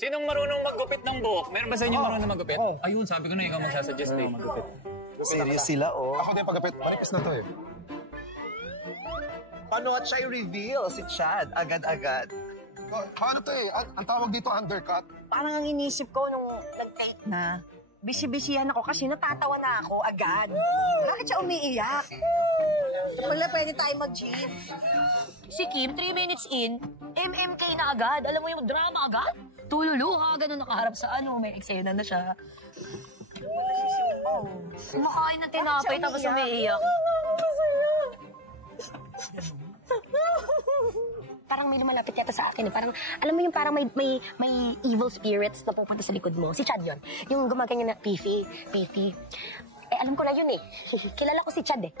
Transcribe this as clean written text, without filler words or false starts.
Sinong marunong maggupit ng buhok? Meron ba sa inyo marunong maggupit? Ayun, sabi ko na ikaw magsasuggest eh. Maggupit. Serious sila, Ako din pagkapit. Manipis na to eh. Paano at siya i-reveal si Chad agad-agad? Paano to eh? Ang tawag dito undercut. Parang ang inisip ko nung nag-take na, bisi-bisihan ako kasi natatawa na ako agad. Bakit siya umiiyak? Wala, pwede tayo mag-gym. Si Kim, 3 minutes in, MMK na agad. Alam mo yung drama agad? Tululuha, ganun nakaharap sa may eksena na siya. Kumakain ng tinapay tapos umiiyak. Parang may lumalapit yata sa akin. Parang, alam mo yung parang may evil spirits na pupunta sa likod mo. Si Chad yun. Yung gumaganyan na Pifi. Eh, alam ko na yun eh. Kilala ko si Chad eh.